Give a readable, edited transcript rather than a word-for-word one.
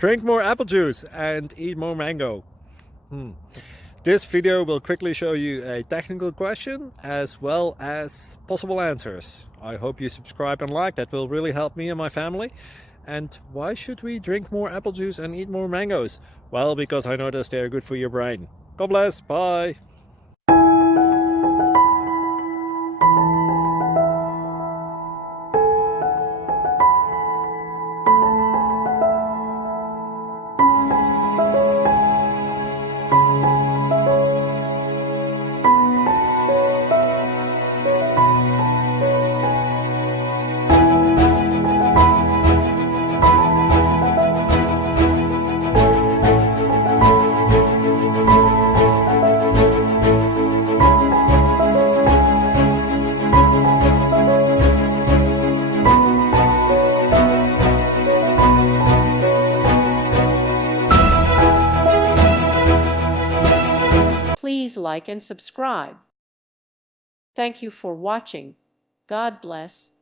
Drink more apple juice and eat more mango. This video will quickly show you a technical question as well as possible answers. I hope you subscribe and like, that will really help me and my family. And why should we drink more apple juice and eat more mangoes? Well, because I noticed they're good for your brain. God bless, bye! Please like and subscribe. Thank you for watching. God bless.